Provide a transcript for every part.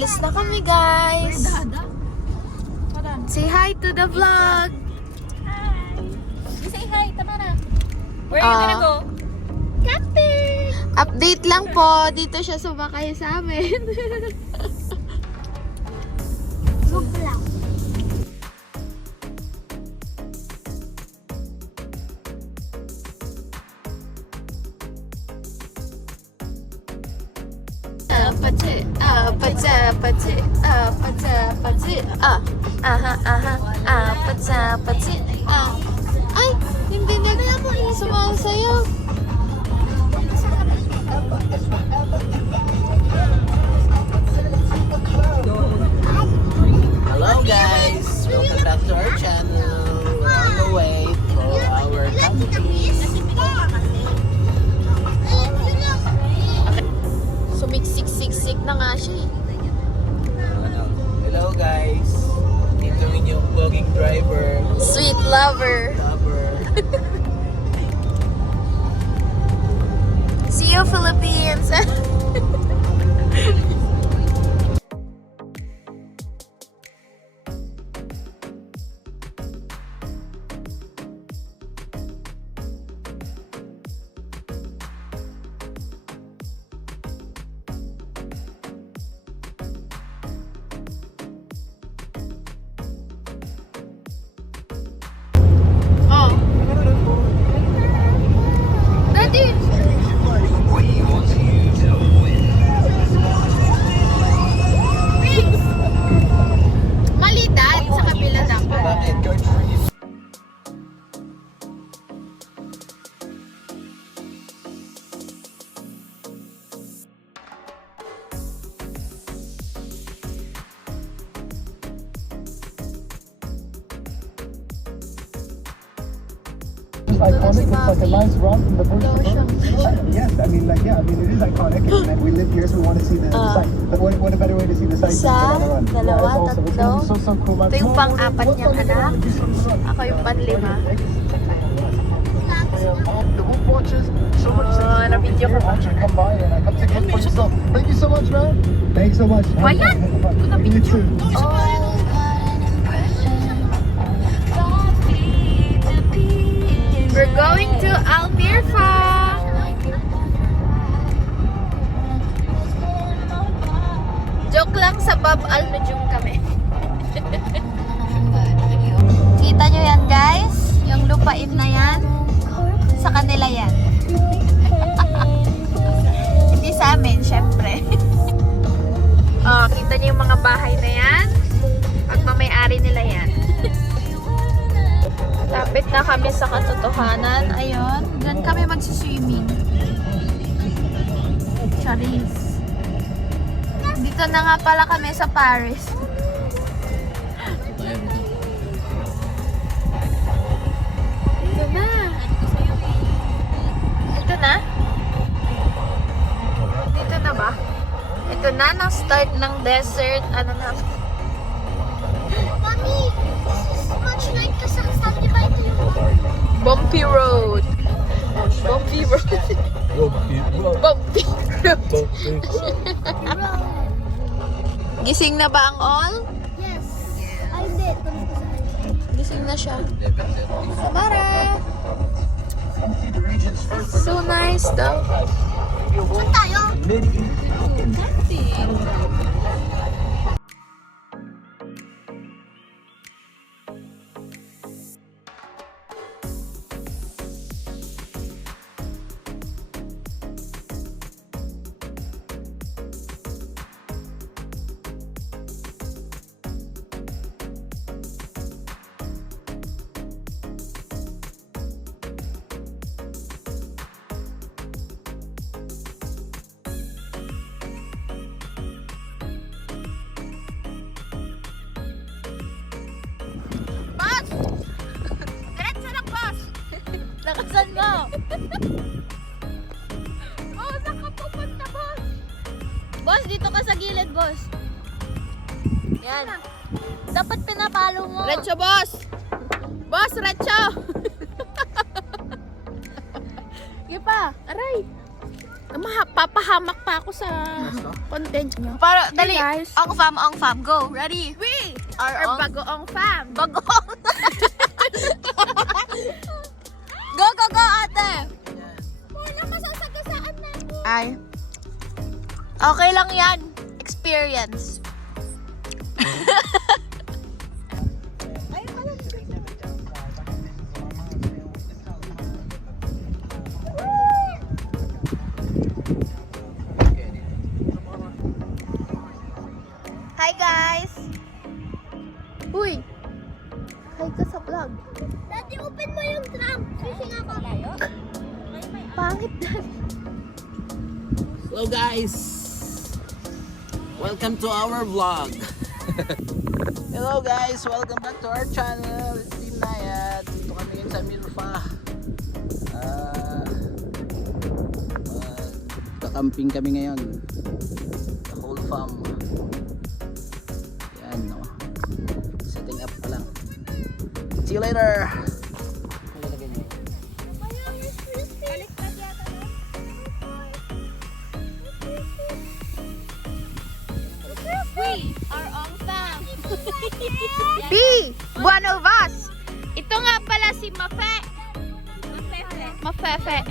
Alis na kami, guys. Say hi to the vlog. Say hi, Tamara. Where are you gonna go? Camping! Update lang po. Dito siya sumakay sa amin. Apache, apache, apache, apache, apache, aha, aha, apache, apache, Ay, hindi na sumasayaw. Hello guys! Welcome back to our channel. We're on the way for our camping. Sumiksik-siksik na nga siya eh. Hello guys! Ito yung vlogging driver. Sweet lover. See you, Philippines! Oh. Daddy! Malitan sa kabila dapat. Bakit? Iconic. It's like a nice run from the bush to bush. Yes, I mean, like, yeah, I mean, it is iconic, and we live here, so we want to see the site. But what a better way to see the site Isa, than on a run? dalawa, Yeah, it's awesome. It's gonna be tatlo. so cool. Ito yung pang-apat niyang anak. Ako yung pan-lima. The Wolf Watchers, so much Oh, na-video ko pa. come by and come take a look for yourself. Thank you so much, man. Thanks so much. Bayan! You too. We're going to Almirfa. Joke lang, sa Bab Al Nujum kami. Kita nyo yan, guys? Yung lupain na yan, sa kanila yan. Hindi sa amin, syempre. Oh, kita nyo yung mga bahay na yan? Pagmamayari nila yan. Lapit na kami sa katotohanan. Ayun, dyan kami magsiswimming. Charis. Dito na nga pala kami sa Paris. Ito na. Ito na? Dito na ba? Ito na, na-start ng desert. Ano na? Mommy, this is much like Kazakhstan divided. Bumpy road. Bumpy road. Bumpy road. Gising na ba ang all? Yes, I did. Gising na siya. Samara! So nice daw. Saan tayo? Nakasan mo? Oh, saan ka pupunta, boss? Boss, dito ka sa gilid, boss. Yan. Dapat pinapalo mo. Retso, boss. Boss, retso. Sige pa. Aray. Papahamak pa ako sa content nyo. Para, dali, guys. ang fam, go. Ready? We are bagoong fam. Bagoong. Go, ate. Wala masasagasaan na ako. Ay. Okay lang yan. Experience. Hi guys! Uy! Hi ka sa vlog. Dati open mo yung trunk. Fishing ako. Pangit dati. Hello guys! Welcome to our vlog. Hello guys! Welcome back to our channel. It's Team Nayat. Dito kami ngayon sa Milfa. Kakamping kami ngayon. The whole farm. Yan, no? Setting up pa lang. See you later! We are on fam. B! One of us! Ito nga pala si Mafe. Mafefe.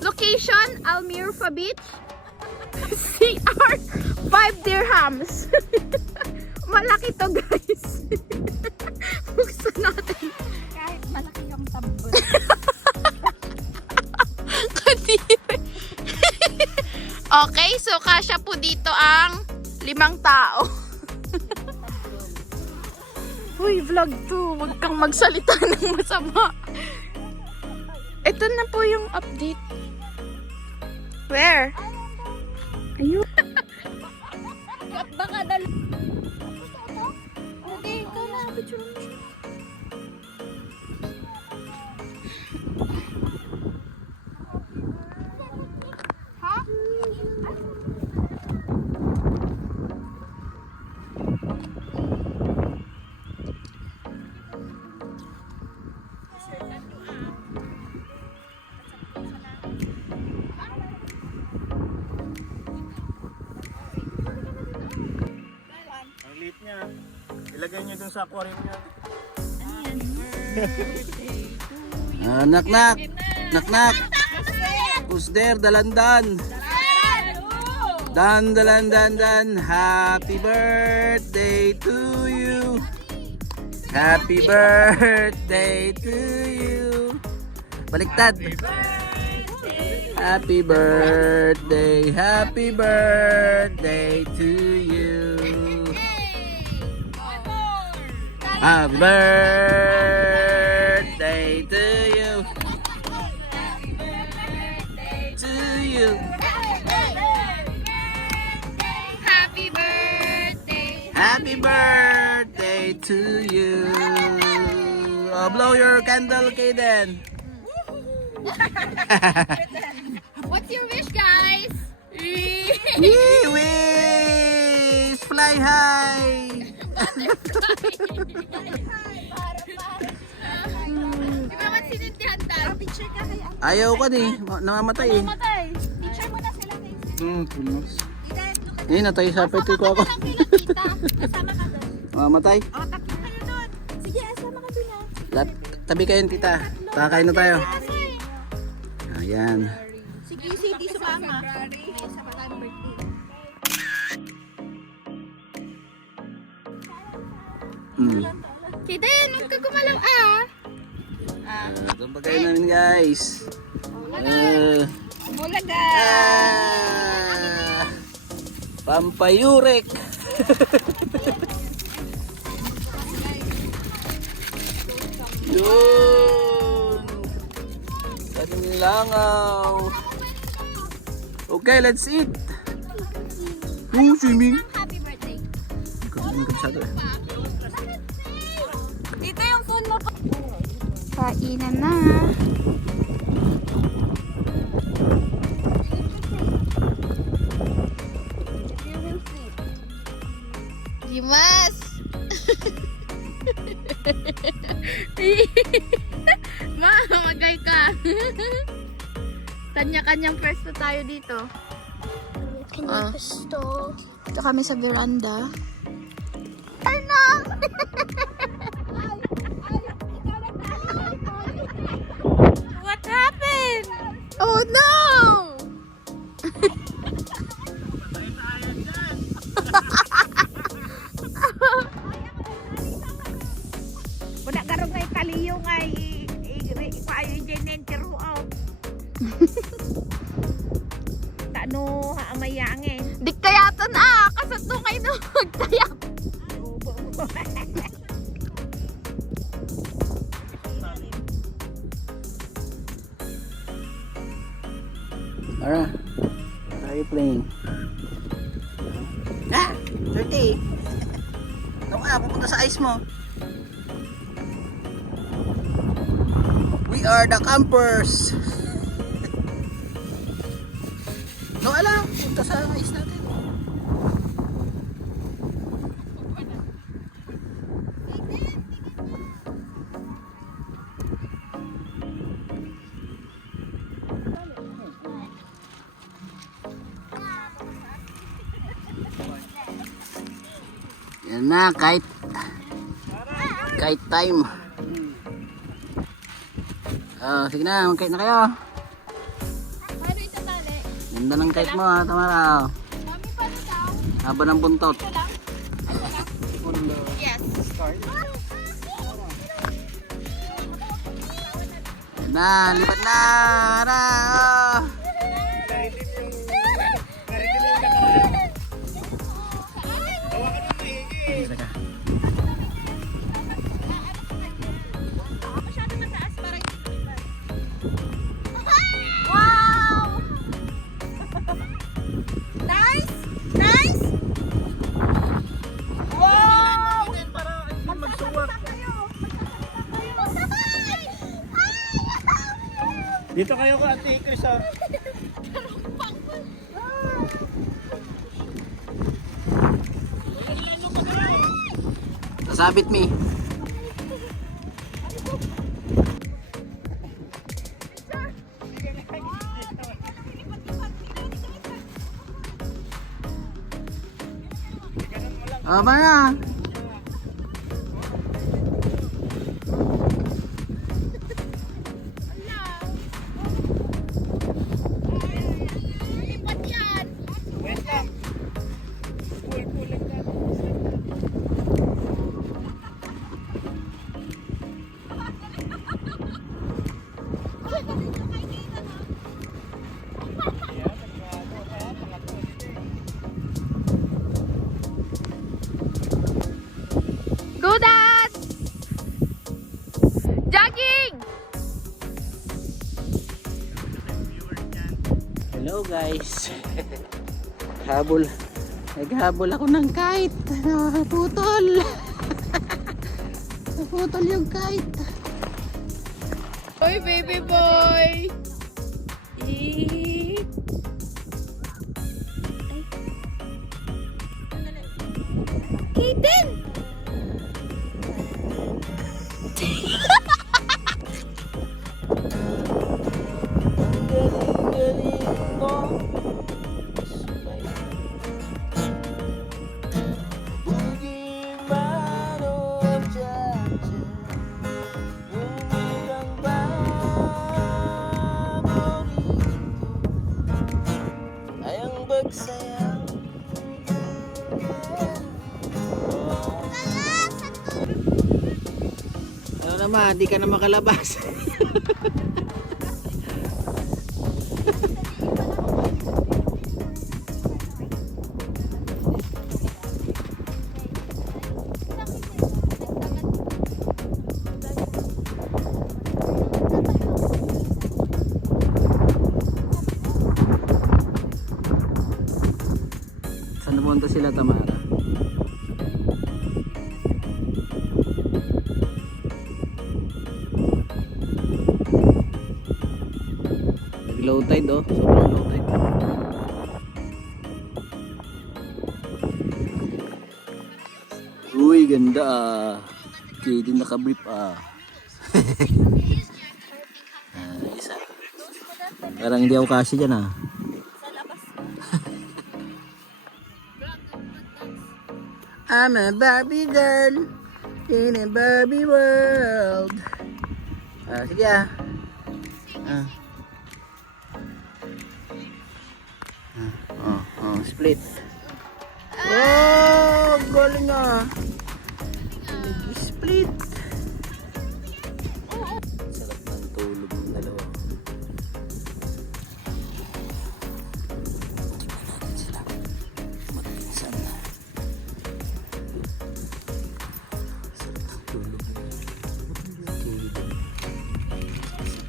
Location, Almirfa Beach. CR, 5 dirhams. Malaki to guys. Buksan natin. Kahit malaki yung tambol. Kadiri. Okay, so kasya po dito ang 5 tao. Uy, vlog 2. Huwag kang magsalita ng masama. Ito na po yung update. Where? Ayun. Baka dal... Okay, ikaw na. Picture mo siya. Ha? Ang liit niya. Ilagay niyo dun sa aquarium niya. Knock knock! Knock knock! Who's there? Dalandan! Dan. Happy birthday to you! Happy birthday to you! Baliktad! Happy birthday to you! Happy birthday to you! To you! Happy birthday to you! Oh, blow your candle, Kaden! What's your wish, guys? Yee, wish! Fly high! Di ba man sinintihan tayo? Ayaw ka ni, namamatay eh. Picture mo na sila guys. Punos. Eh, natay sa pwede ko ako. Kasama ka doon. Mamamatay. O, tatlo kayo doon. Sige, asama ka doon ha. Tabi kayo, tita. Kakain na tayo. Ayan. Sige, di sumama. Sa malang birthday. Kita yan, huwag ka gumalaw ah. Itong pagkain namin guys. Bulaga! Pampayurek. Yun. Daming langaw. Okay, let's eat. Swimming. Happy birthday. Kabisado eh. Kainan na. Dimas! Ma, magay ka. Kanya-kanyang pwesto tayo dito. Kanya gusto. Ito kami sa veranda. Ano? What happened? Oh no! Wala garong ngay kaliyo ngay ipayo dyan ng tiruaw. Tano haamayang eh. Di kayatan kasat nung kayo na magtayak. Mara, what are you playing? Ah! Dirty! Ano ka? Pupunta sa ice mo. We are the campers! No, alam. Punta sa ice natin. Yan na, kite time. Sige na, mag-kite na kayo. Paano ito tali? Ganda ng kite mo ha, Tamara. Mami, paano daw? Haba ng buntot. Yes. Yan na, lipat na. Tara, oh. Teka. Masyado mataas parang... Wow! Nice! Nice! Wow! Dito kayo ka, Ate Chris, ah. Sasabit me. Mana? Wait lang. Pull lang ka. Go, Dad! Jogging! Hello guys. Habol. Naghabol ako ng kite. Naputol. Naputol yung kite. Oy, baby boy! Kaden! Ano naman, di ka na makalabas. Saan napunta sila, Tamara? Low tide oh. Sobrang low tide. Uy, ganda ah. Katie naka-brief ah. Isa. Parang hindi ako kasi dyan ah. I'm a Barbie girl in a Barbie world. Sige ah. Split. Oh, galing ah. Split. Sarap ng tulog ng dalawa. Magpinsan na. Sarap ng tulog nila.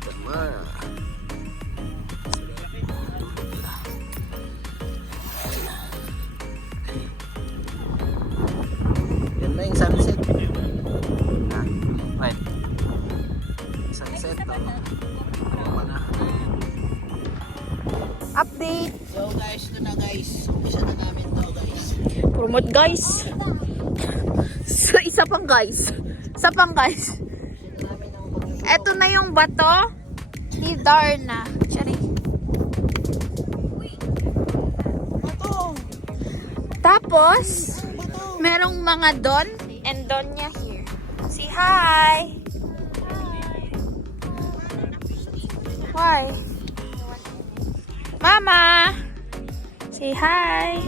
Tama. Yan na yung sunset. Ha? Right. Sunset to. Wala. Update. So guys, ito na guys. Umpisa na namin to guys. Promote guys. Isa pang guys. Isa pang guys. Eto na yung bato ni Darna. Sorry. Tapos, merong mga Don and Donya here. Say hi. Why? Mama. Say hi.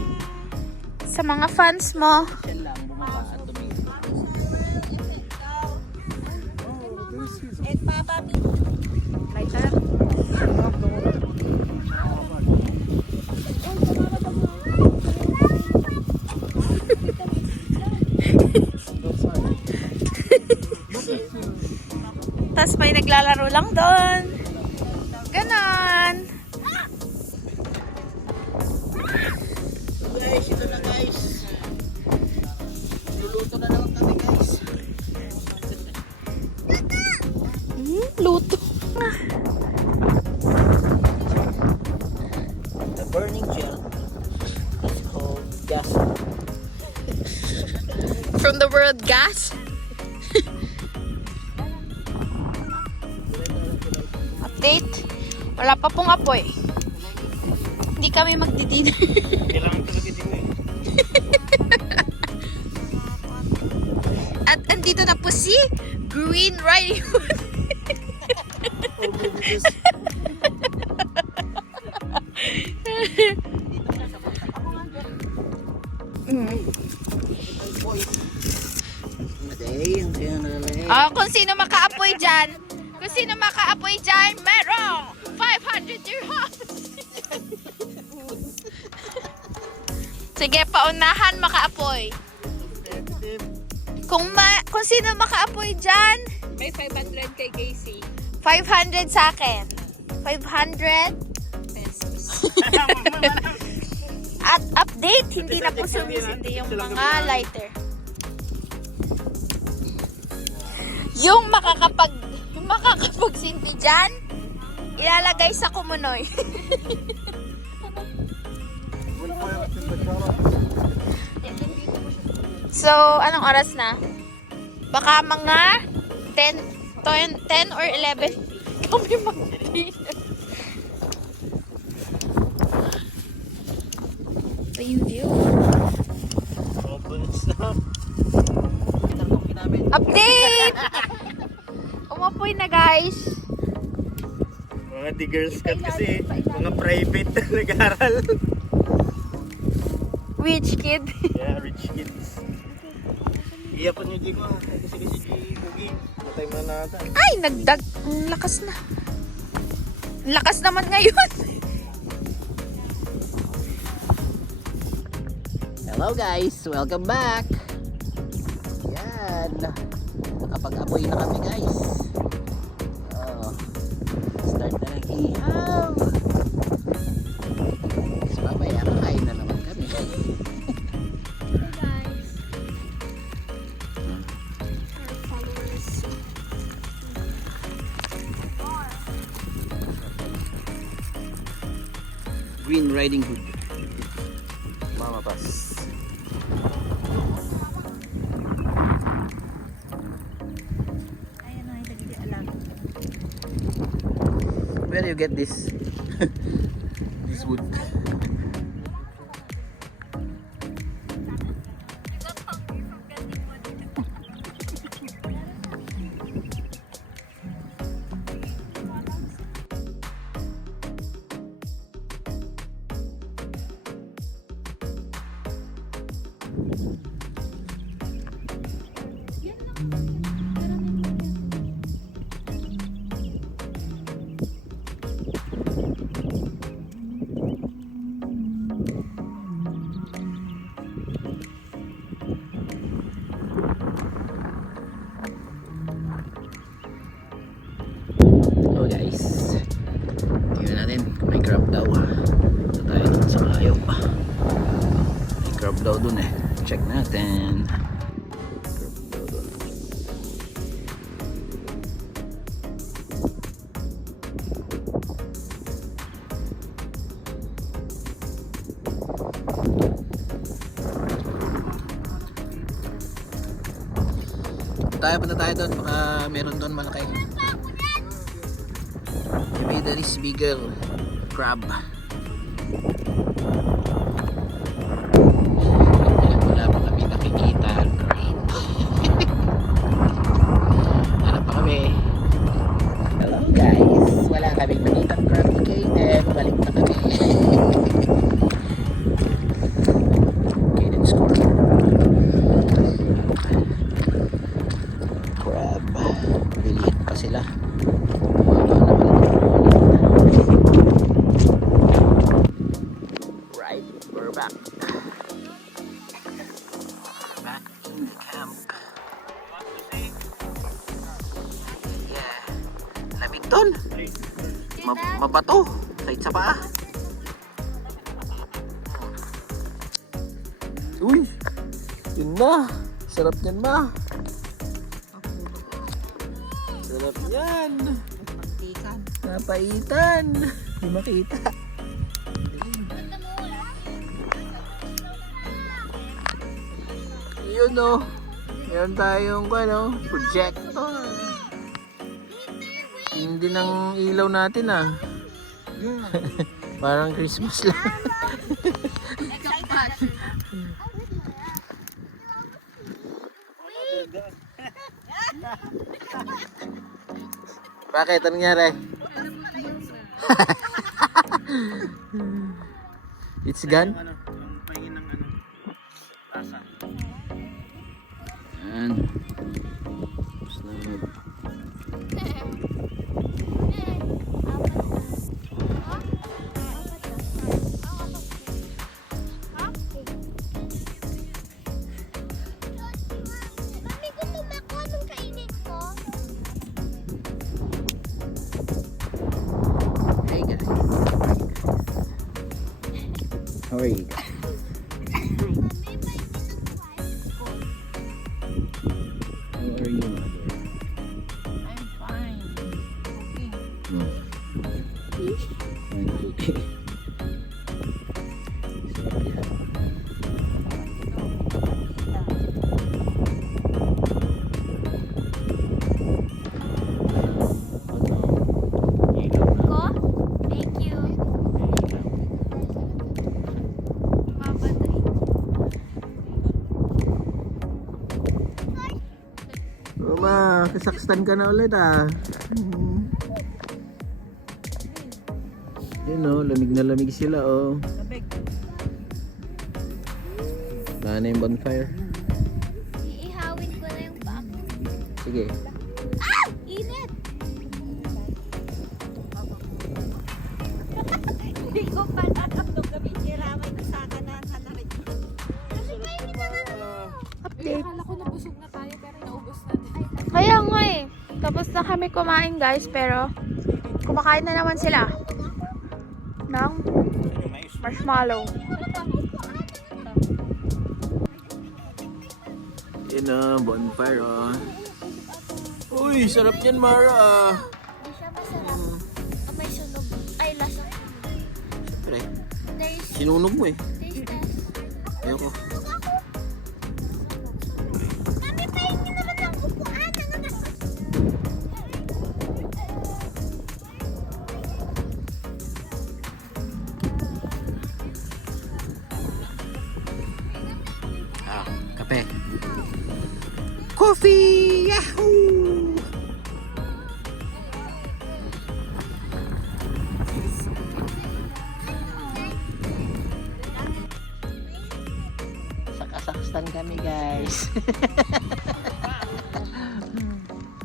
Sa mga fans mo. Yan lang, bumaba at tumingin. Tapos may naglalaro lang doon. Ganon. So guys, ito na guys. Luluto na naman kami guys. Luto. The burning gel is called gas. From the word gas. Update. Wala pa pong apoy. Hindi kami magdi-dinner. Kailangan talaga din eh. At andito na po si Green Riding Hood. Kung sino makaapoy dyan, merong 500 dirhams. Sige, paunahan makaapoy. Kung sino makaapoy dyan, May 500 kay Casey. 500 sa akin. 500 pesos. At update, hindi na po sumisindi yung mga lighter. Yung makakapagsindi dyan, ilalagay sa kumunoy. So, anong oras na? Baka mga 10 or 11 kami mag-dinner. So, yung view. Update! Umapoy na guys. Mga di-girl scout kasi, mga private na nag-aaral. Rich kid. Yeah, rich kids. Iyapan niyo di ko, kasi si Pugi. Matay mo na natin. Ay, nagdag. Ang lakas na. Ang lakas naman ngayon. Hello guys, welcome back. Yan. Nakapag-apoy na kami guys. Start na ng ihaw. So mamaya kakain na naman kami. Green Riding Hood. Mama Pass. Ayan na, hindi alam. Where do you get this? This wood. Hello guys, tingnan natin kung may crab daw. Ito tayo dun sa malayo pa. May crab daw dun eh. Check natin. Crab daw dun. Punta tayo dun, baka meron dun malaki. Maybe there is bigger crab. Wala pa kami nakikita. Great. Hanap pa kami. Hello guys. Wala kaming nakita crab Kaden. Balik na kami. Kaden score. Crab. Liliit pa sila. Right, we're back. Back in the camp. Yeah. Lamig doon. Mabato. Kahit sa paa. Uy. Yun na. Sarap yan ma. Sarap yan. Napaitan. Hindi makita. Yun o. Meron tayong projector. Hindi ng ilaw natin ah. Parang Christmas lang. Bakit? Anong nangyari? It's gone? Yung pahingin ng tasa. Yan. Tapos na mag... Mami, gusto mo ako anong kainin ko? Hey guys. How are you guys? How are you, mother? I'm fine. No. Fine cookie. Sarap yan. Ilaw na. Ko? Thank you. Mabatay. Uma, Kazakhstan ka na ulit ah. Yun oh, lamig na lamig sila oh. Labig. Wala na yung bonfire. Iihawin ko na yung paa ko. Sige. Ah! Init! Hindi ko pa nakakamdong kami. Niramay ko sa kanan. Akala ko nabusog na tayo pero naubos natin. Kaya nga eh. Tapos na kami kumain guys, pero kumakain na naman sila ng marshmallow. Yun oh, bonfire oh. Uy, sarap yan Mara. Hindi siya masarap. May sunog. Ay, lasa. Siyempre. Taste. Sinunog mo eh. Taste test. Ayoko. Mami, paingin naman ng upuan. Ah, kape. Coffee! Yahoo! Sa Kazakhstan kami, guys.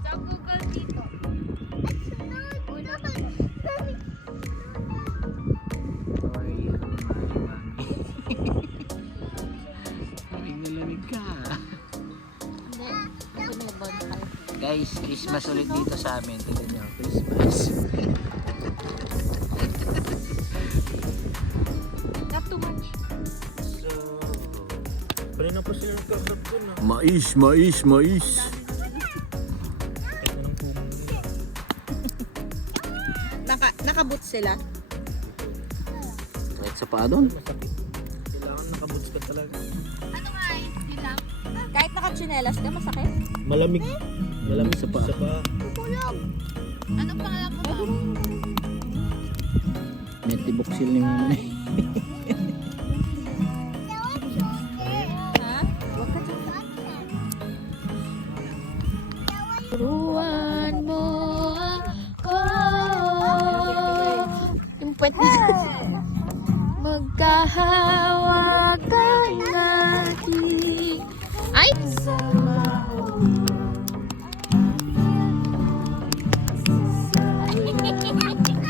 Sa Google dito. Lamig ka. Hindi. Ako na bonfire. Guys, Christmas ulit dito sa amin. Tignan nyo, Christmas. Not too much. So, pwede na po sila nagkakrap dun ah. Mais, mais, mais. Kahit na ng pumo nila. Nakabot sila. Kahit sa paa doon. Masakit. Kailangan nakaboots ka talaga. Ano nga eh? Yun lang. Kahit nakatsinelas ka, masakit. Malamig. Malamig Sa paa. Sa paa. Anong pangalan mo ba? May tiboksil ni mama na eh. Ha? Huwag ka dyan. Turuan mo ako. Yung puwet niya. Magkahawakan natin. Ay!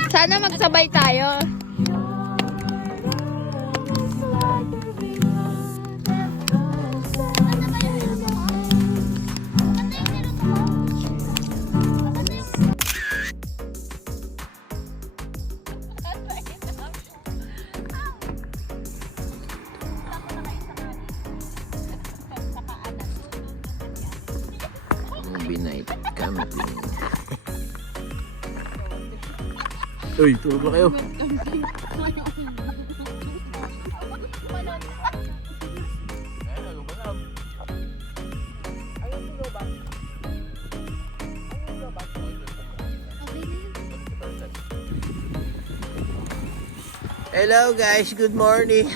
Sana magsabay tayo. Movie night camping. Uy, tulog na kayo. Hello guys, good morning.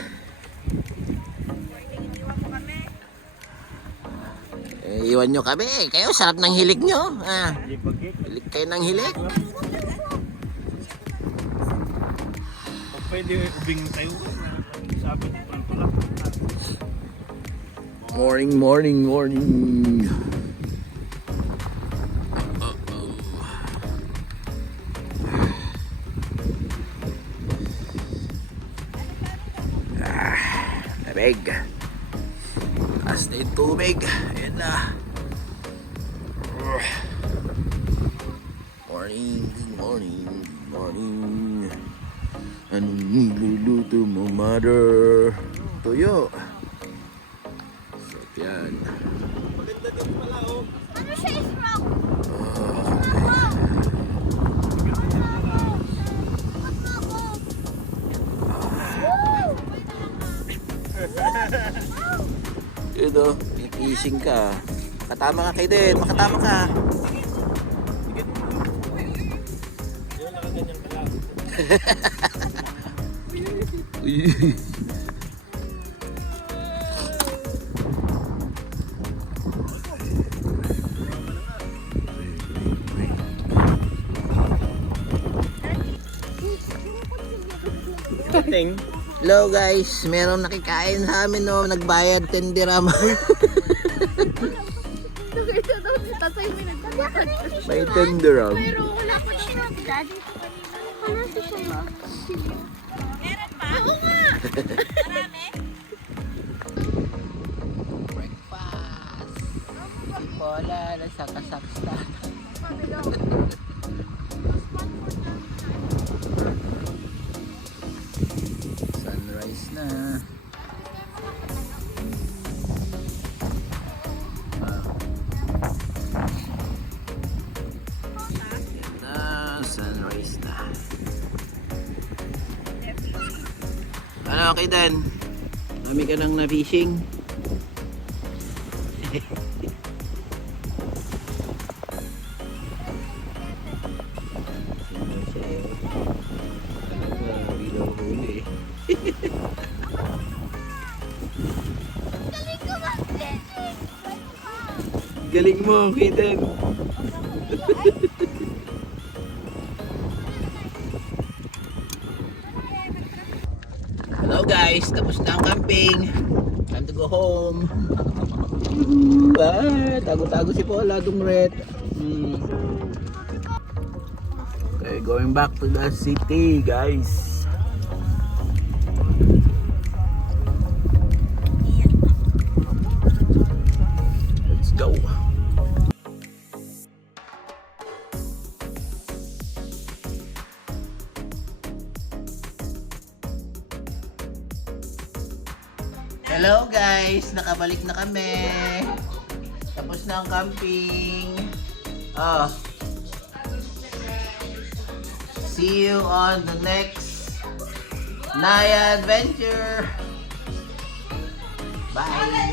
Iwan nyo kami. Kayo, sarap ng hilik nyo. Ah, Hindi pagkik. hilik kayo ng hilik. O pwede ubing tayo. Sabi ni Pantulak. Morning, morning, morning. Lamig. Taas na yung tubig. Ayan na. Morning, good morning, good morning. Anong niluluto mo, mother? Tuyo. Yan. Maganda din pala oh. Ano siya is wrong? Yun o, titising ka. Makatama ka kayo din, makatama ka. Yun, nakaganyan ka lang. Uy. Ting. Hello guys, merong nakikain sa amin no, nagbayad 10 dirham. Nakita daw si tatay may nagpapatid. May 10 dirham. Pero wala pa daw sinabi daddy ko kanina. Wala si siya. Meron pa? Oo nga. Marami? Breakfast. Si Paula nasa Kazakhstan. Sunrise na. Yan na, sunrise na. malaki din. Dami ka nang na-fishing. Galing mo, Kitten. Hello guys, tapos na ang camping. Time to go home. Tago-tago si Paula, dungret. Okay, going back to the city, guys. Let's go. Hello guys, nakabalik na kami. Tapos na ang camping. See you on the next Naya adventure. Bye.